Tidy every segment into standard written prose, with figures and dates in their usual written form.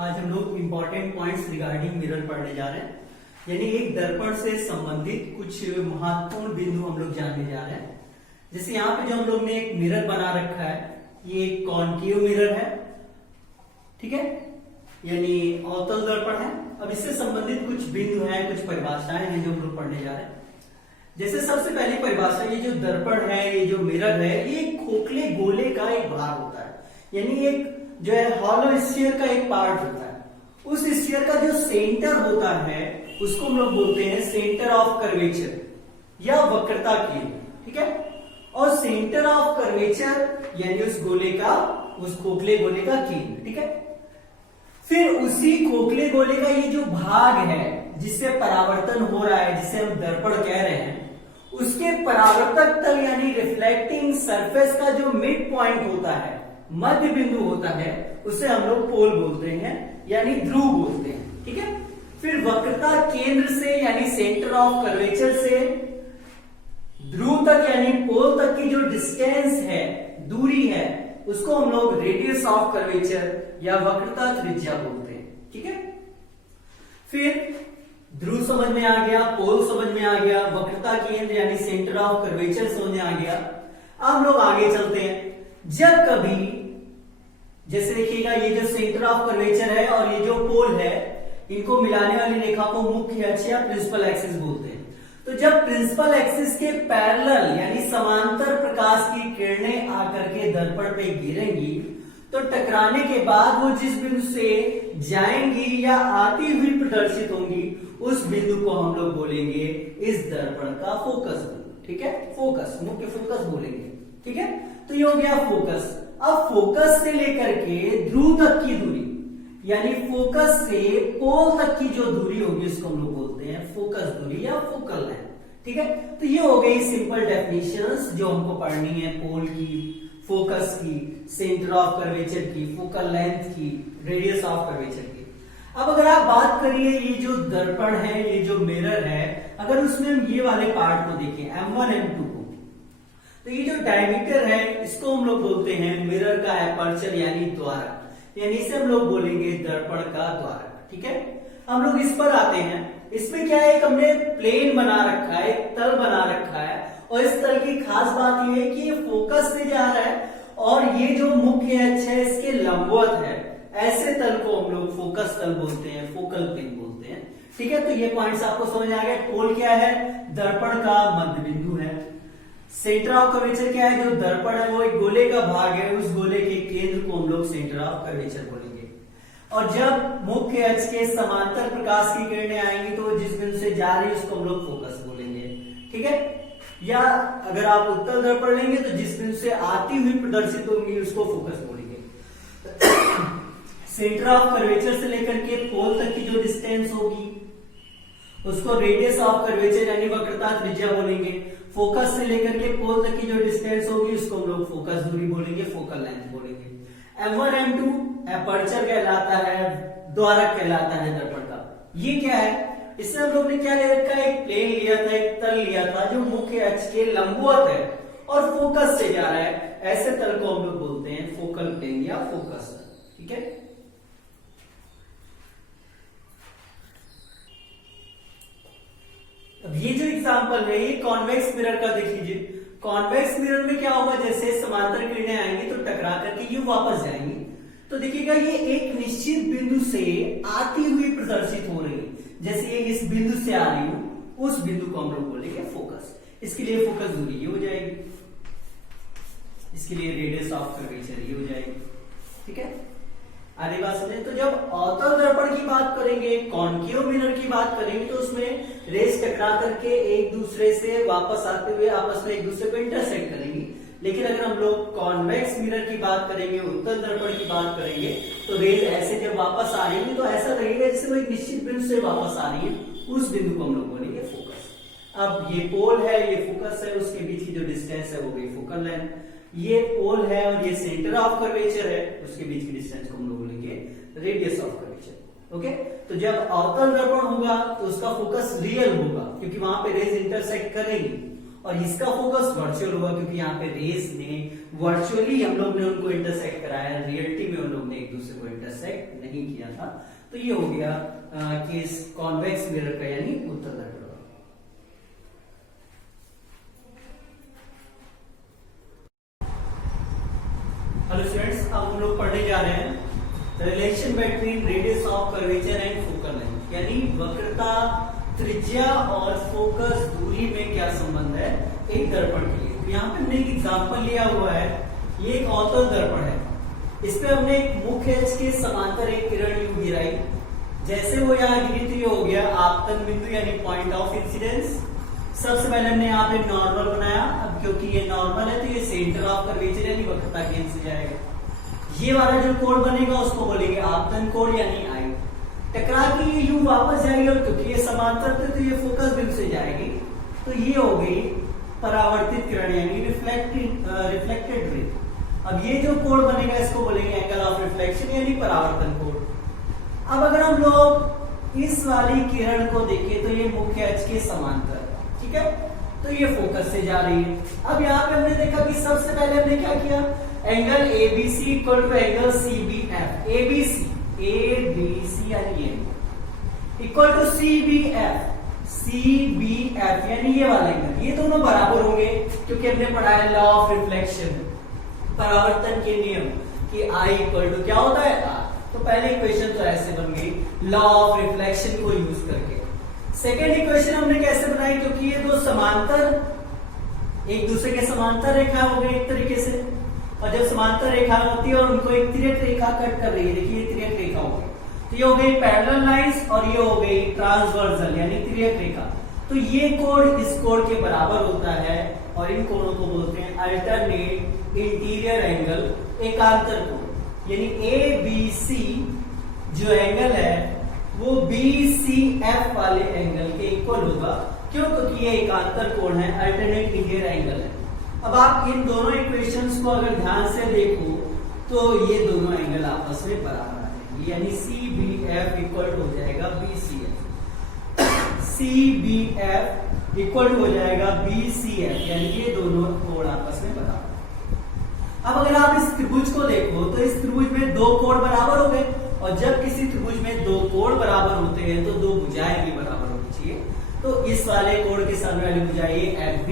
आज हम लोग इंपॉर्टेंट पॉइंट्स रिगार्डिंग मिरर पढ़ने जा रहे हैं, यानी एक दर्पण से संबंधित कुछ महत्वपूर्ण बिंदु हम लोग जानने जा रहे हैं। जैसे यहाँ पे जो हम लोग ने एक मिरर बना रखा है, ये एक कॉन्केव मिरर है, ठीक है, यानी अवतल दर्पण है। अब इससे संबंधित कुछ बिंदु हैं, कुछ परिभाषाएं हैं जो हम लोग पढ़ने जा रहे हैं। जैसे सबसे पहली परिभाषा, ये जो दर्पण है, ये जो मिरर है, ये खोखले गोले का एक भाग होता है, यानी एक जो है हॉलो स्फीयर का एक पार्ट होता है। उस स्फीयर का जो सेंटर होता है उसको हम लोग बोलते हैं सेंटर ऑफ कर्वेचर या वक्रता केंद्र, ठीक है। और सेंटर ऑफ कर्वेचर यानी उस गोले का, उस खोखले गोले का केंद्र, ठीक है। फिर उसी खोखले गोले का ये जो भाग है जिससे परावर्तन हो रहा है, जिसे हम दर्पण कह रहे हैं, उसके परावर्तक तल यानी रिफ्लेक्टिंग सरफेस का जो मिड पॉइंट होता है, मध्य बिंदु होता है, उसे हम लोग पोल बोलते हैं यानी ध्रुव बोलते हैं, ठीक है। फिर वक्रता केंद्र से यानी सेंटर ऑफ कर्वेचर से ध्रुव तक यानी पोल तक की जो डिस्टेंस है, दूरी है, उसको हम लोग रेडियस ऑफ कर्वेचर या वक्रता त्रिज्या बोलते हैं, ठीक है। फिर ध्रुव समझ में आ गया, पोल समझ में आ गया, वक्रता केंद्र यानी सेंटर ऑफ कर्वेचर समझ में आ गया। अब हम लोग आगे चलते हैं। जब कभी जैसे देखिएगा, ये जो सेंटर ऑफ कर्वेचर है और ये जो पोल है, इनको मिलाने वाली रेखा को मुख्य अक्ष या प्रिंसिपल एक्सिस बोलते हैं। तो जब प्रिंसिपल एक्सिस के पैरेलल यानी समांतर प्रकाश की किरणें आकर के दर्पण पे गिरेंगी, तो टकराने के बाद वो जिस बिंदु से जाएंगी या आती हुई प्रदर्शित होंगी, उस बिंदु को हम लोग बोलेंगे इस दर्पण का फोकस बिंदु, ठीक है। फोकस, मुख्य फोकस बोलेंगे, ठीक है। तो ये हो गया फोकस। अब फोकस से लेकर के ध्रुव तक की दूरी यानी फोकस से पोल तक की जो दूरी होगी उसको हम लोग बोलते हैं फोकस दूरी या फोकल लेंथ, ठीक है। तो ये हो गई सिंपल डेफिनेशंस जो हमको पढ़नी है, पोल की, फोकस की, सेंटर ऑफ कर्वेचर की, फोकल लेंथ की, रेडियस ऑफ कर्वेचर की। अब अगर आप बात करिए ये जो दर्पण है, ये जो मिरर है, अगर उसमें हम ये वाले पार्ट को देखें M1 M2 को, तो ये जो डायमीटर है इसको हम लोग बोलते हैं मिरर का एपर्चर यानी द्वारक, यानी इसे हम लोग बोलेंगे दर्पण का द्वारक, ठीक है। हम लोग इस पर आते हैं। इसमें क्या है, एक हमने प्लेन बना रखा है, एक तल बना रखा है, और इस तल की खास बात यह है कि ये फोकस से जा रहा है और ये जो मुख्य अक्ष है इसके लंबवत है। ऐसे तल को हम लोग फोकस तल बोलते हैं, फोकल प्लेन बोलते हैं, ठीक है। तो ये पॉइंट्स आपको समझ आ गए। पोल क्या है, दर्पण का मध्य बिंदु है। सेंटर ऑफ कर्वेचर क्या है, जो दर्पण है वो एक गोले का भाग है, उस गोले के केंद्र को हम लोग सेंटर ऑफ कर्वेचर बोलेंगे। और जब मुख्य अक्ष के समांतर प्रकाश की किरणें आएंगी तो जिस बिंदु से जा रही है उसको हम लोग फोकस बोलेंगे, ठीक है। या अगर आप उत्तल दर्पण लेंगे तो जिस बिंदु से आती हुई प्रदर्शित होंगी उसको फोकस बोलेंगे। सेंटर ऑफ कर्वेचर से लेकर के पोल तक की जो डिस्टेंस होगी उसको रेडियस ऑफ कर्वेचर यानी वक्रता त्रिज्या बोलेंगे। फोकस से लेकर के पोल तक की जो डिस्टेंस होगी उसको हम लोग फोकस दूरी बोलेंगे, फोकल लेंथ बोलेंगे। M1 M2 एपर्चर कहलाता है, द्वारक कहलाता है दर्पण का। ये क्या है, इससे हम लोग ने क्या ले रखा है, एक प्लेन लिया था, एक तल लिया था जो मुख्य अक्ष के लंबवत है और फोकस से जा रहा है। ऐसे तल को हम लोग बोलते हैं फोकल प्लेन या फोकस, ठीक है। अब ये जो एग्जांपल है ये कॉन्वेक्स मिरर का देख लीजिए। कॉन्वेक्स मिरर में क्या होगा, जैसे समांतर किरणें आएंगी तो टकरा करके यूं वापस जाएंगी, तो देखिएगा ये एक निश्चित बिंदु से आती हुई प्रदर्शित हो रही है। जैसे ये इस बिंदु से आ रही हूं, उस बिंदु को हम लोग बोलेंगे फोकस। इसके लिए फोकस दूरी ये हो जाएगी, इसके लिए रेडियस ऑफ कर्वेचर ये हो जाएगी, ठीक है। आगे बात समझे। तो जब अवतल दर्पण की बात करेंगे, कॉन्केव मिरर की बात करेंगे, तो उसमें रेस टकरा करके एक दूसरे से वापस आते हुए आपस में एक दूसरे को इंटरसेक्ट करेंगी। लेकिन अगर हम लोग कॉन्वेक्स मिरर की बात करेंगे, उत्तल दर्पण की बात करेंगे, तो रेस ऐसे जब वापस आ रही है तो ऐसा लगेगा जैसे वो एक निश्चित बिंदु से वापस आ रही है, उस बिंदु को हम लोग बोलेंगे फोकस। अब ये पोल है, ये फोकस है, उसके बीच की जो डिस्टेंस है वो गई फोकल लेंथ। ये पोल है और ये सेंटर ऑफ कर्वेचर है, उसके बीच की डिस्टेंस को हम लोग बोलेंगे रेडियस ऑफ कर्वेचर, ओके। तो जब अवतल दर्पण होगा तो उसका फोकस रियल होगा क्योंकि वहां पे रेज इंटरसेक्ट करेंगी, और इसका फोकस वर्चुअल होगा क्योंकि यहाँ पे रेस ने वर्चुअली हम लोग ने उनको इंटरसेक्ट कराया, रियलिटी में उन लोग ने एक दूसरे को इंटरसेक्ट नहीं किया था। तो ये हो गया केस कॉन्वेक्स मिरर का, यानी उत्तल दर्पण। हेलो स्टूडेंट्स, अब हम लोग पढ़ने जा रहे हैं relation between radius of curvature and focal length, यानी वक्रता, त्रिज्या और फोकस दूरी में क्या संबंध है एक दर्पण के लिए। तो यहाँ पे हमने एक एग्जांपल लिया हुआ है, ये एक अवतल दर्पण है, इस पे हमने एक मुख्य अक्ष के समांतर एक किरण यूं गिराई, जैसे वो यहाँ गिरी थी हो गया आपतन बिंदु यानी पॉइंट ऑफ इंसिडेंस। सबसे पहले हमने यहाँ पे नॉर्मल बनाया, अब क्योंकि ये नॉर्मल है तो ये सेंटर ऑफ कर्वेचर यानी वक्रता केंद्र से जाएगा। ये वाला जो कोण बनेगा उसको बोलेंगे आपतन कोण यानी आई। टकरा के ये यूं वापस जाएगी और क्योंकि ये समांतर थे तो ये फोकस बिंदु से जाएगी, तो ये हो गई परावर्तित किरण यानी रिफ्लेक्टेड रे। अब ये जो कोण बनेगा इसको बोलेंगे एंगल ऑफ रिफ्लेक्शन यानी परावर्तन कोण। अब अगर हम लोग इस वाली किरण को देखें तो ये मुख्य अक्ष के समांतर, ठीक है, तो ये फोकस से जा रही है। अब यहाँ पे हमने देखा कि सबसे पहले हमने क्या किया, angle ABC equal to angle CBF, ABC यानी ये इक्वल टू CBF यानी ये वाला एंगल, ये दोनों बराबर होंगे क्योंकि हमने पढ़ा है लॉ ऑफ रिफ्लेक्शन, परावर्तन के नियम कि I इक्वल टू क्या होता है R। तो पहले इक्वेशन तो ऐसे बन गई लॉ ऑफ रिफ्लेक्शन को यूज करके। सेकेंड इक्वेशन हमने कैसे बनाई, क्योंकि ये दो समांतर एक दूसरे के समांतर रेखा हो गई एक तरीके से, और जब समांतर रेखा होती है और उनको एक तिर्यक रेखा कट कर रही है, देखिए ये तिर्यक रेखा हो गई, तो ये हो गई पैरेलल लाइंस और ये हो गई ट्रांसवर्सल यानी तिर्यक रेखा। तो ये कोण इस कोण के बराबर होता है और इन कोणों को बोलते हैं अल्टरनेट इंटीरियर एंगल, एकांतर कोण। यानी ABC जो एंगल है वो BCF वाले एंगल के इक्वल होगा, क्यों, क्योंकि ये एकांतर कोण है, अल्टरनेट इंटीरियर एंगल है। अब आप इन दोनों इक्वेशंस को अगर ध्यान से देखो तो ये दोनों एंगल आपस में बराबर आएंगे, यानी CBF इक्वल हो जाएगा BCF, CBF इक्वल हो जाएगा BCF, यानी ये दोनों कोण आपस में बराबर। अब अगर आप इस त्रिभुज को देखो तो इस त्रिभुज में दो कोण बराबर हो गए, और जब किसी त्रिभुज में दो कोण बराबर होते हैं तो दो भुजाएं भी बराबर होनी चाहिए। तो इस वाले कोण के सामने वाली भुजा ये FB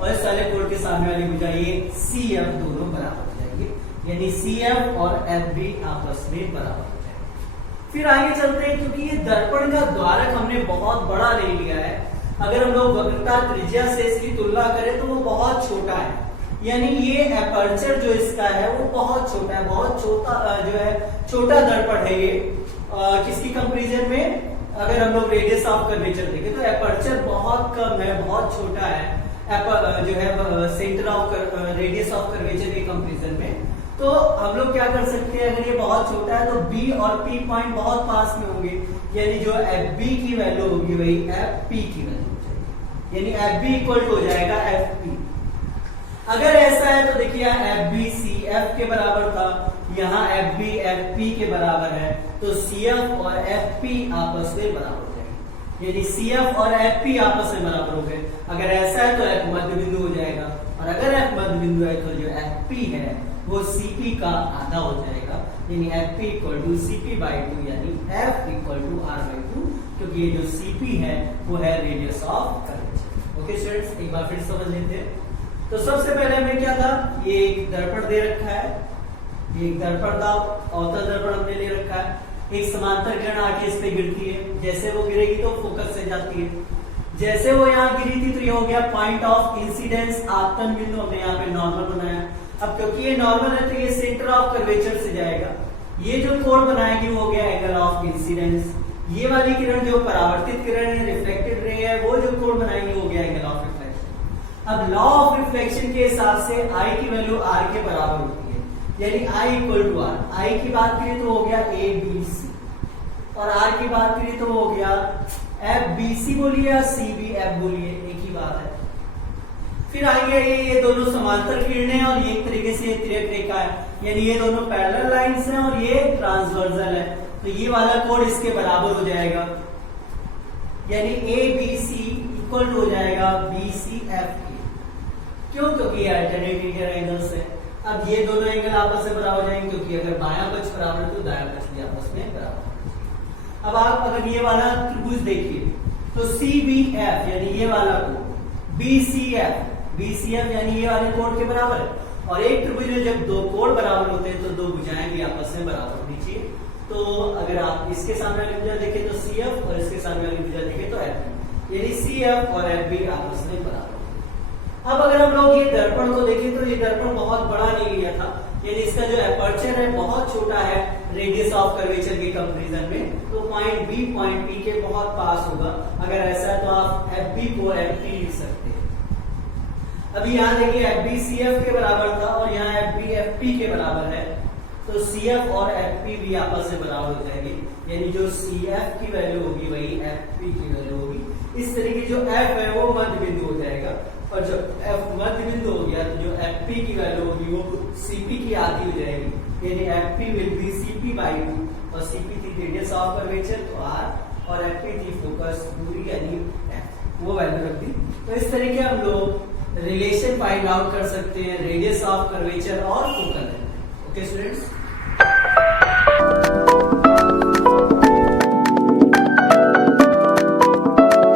और इस वाले कोण के सामने वाली भुजा ये CF, दोनों बराबर हो जाएंगे, यानी CF और FB आपस में बराबर हो जाएंगे। फिर आगे चलते हैं, क्योंकि ये दर्पण का द्वारक हमने बहुत बड़ा ले लिया है, अगर हम लोग वक्रता त्रिज्या से इसकी तुलना करें तो वो बहुत छोटा है, यानी ये एपर्चर जो इसका है वो बहुत छोटा है, बहुत छोटा जो है छोटा दर्पण है ये। किसकी कंपैरिजन में, अगर हम लोग रेडियस ऑफ कर्वेचर देखें तो एपर्चर बहुत कम है, बहुत छोटा है जो है centre of radius of curvature के कंपैरिजन में। तो हम लोग क्या कर सकते हैं, अगर ये बहुत छोटा है तो B और P पॉइंट बहुत पास में होंगे, यानी जो FB की वैल्यू होगी वही FP की वैल्यू हो जाएगी, यानी FB इक्वल हो जाएगा FP। अगर ऐसा है तो देखिए FB CF के बराबर था, यहाँ FB FP के बराबर है, तो CF और FP आपस में बराबर हो जाएंगे, यानी CF और FP आपस में बराबर हो गए। अगर ऐसा है तो F मध्य बिंदु हो जाएगा, और अगर F मध्य बिंदु है तो जो FP है वो CP का आधा हो जाएगा, यानी FP इक्वल टू CP/2 यानी F इक्वल टू R/2, क्योंकि ये जो CP है वो है radius of curvature. Okay students, एक बार फिर समझ लेते हैं। तो सबसे पहले हमें क्या था, ये एक दर्पण दे रखा है, ये एक दर्पण था, अवतल दर्पण हमने ले रखा है, एक समांतर किरण आके इस पे गिरती है, जैसे वो गिरेगी तो फोकस से जाती है, जैसे वो यहाँ गिरी थी तो ये हो गया पॉइंट ऑफ इंसिडेंस, आपतन बिंदु, हमने यहाँ पे नॉर्मल बनाया। अब क्योंकि ये नॉर्मल है तो ये सेंटर ऑफ कर्वेचर से जाएगा, ये जो कोण बनाएगी वो हो गया एंगल ऑफ इंसिडेंस, ये वाली किरण जो परावर्तित किरण है, रिफ्लेक्टेड रे है, वो जो कोण बनाएगी वो हो गया एंगल ऑफ रिफ्लेक्शन। अब लॉ ऑफ रिफ्लेक्शन के हिसाब से I की वैल्यू R के बराबर होती है, यानी I equal to R। I की बात करें तो हो गया ABC, और R की बात करें तो हो गया FBC बोलिए या CBF बोलिए, एक ही बात है। फिर आगे ये दोनों समांतर किरणें और ये एक तरीके से तिर्यक रेखा है, यानी ये दोनों पैरेलल लाइंस हैं और ये ट्रांसवर्सल है, तो ये वाला कोण इसके बराबर हो जाएगा, यानी ABC इक्वल हो जाएगा BCF। क्यों, क्योंकि ये अल्टरनेट इंटीरियर एंगल्स है। अब ये दोनों एंगल आपस में बराबर हो जाएंगे, क्योंकि अगर बायां पक्ष बराबर है तो दायां पक्ष भी आपस में बराबर। अब आप अगर ये वाला त्रिभुज देखिए तो CBF यानी ये वाला कोण, BCF यानी ये वाले कोण के बराबर है। और एक त्रिभुज में जब दो कोण बराबर होते हैं तो दो भुजाएं भी आपस में बराबर होनी चाहिए। तो अगर आप इसके सामने वाली भुजा देखें तो CF और इसके सामने वाली भुजा देखें तो FB, यानी CF और FB आपस में बराबर। अब अगर हम लोग ये दर्पण को देखें तो ये दर्पण बहुत बड़ा नहीं लिया था, यानी इसका जो एपर्चर है बहुत छोटा है रेडियस ऑफ कर्वेचर के कंपैरिजन में, तो पॉइंट B पॉइंट P के बहुत पास होगा। अगर ऐसा है तो आप FB को FP लिख सकते हैं। अभी यहाँ देखिए FB CF के बराबर था और यहाँ FB FP के बराबर है, तो CF और FP भी आपस में बराबर हो जाएंगे, यानी जो CF की वैल्यू होगी वही FP की वैल्यू होगी। इस तरीके जो F है वो मध्य बिंदु हो जाएगा, और जब F मध्य बिंदु हो गया तो जो FP की वैल्यू होगी वो CP की आधी हो जाएगी, यानी FP विल बी CP/2, और CP थी रेडियस ऑफ कर्वेचर तो R, और FP थी फोकस दूरी यानी F, वो वैल्यू रख दी। तो इस तरीके हम लोग रिलेशन फाइंड आउट कर सकते हैं रेडियस ऑफ कर्वेचर और फोकल लेंथ। Okay students.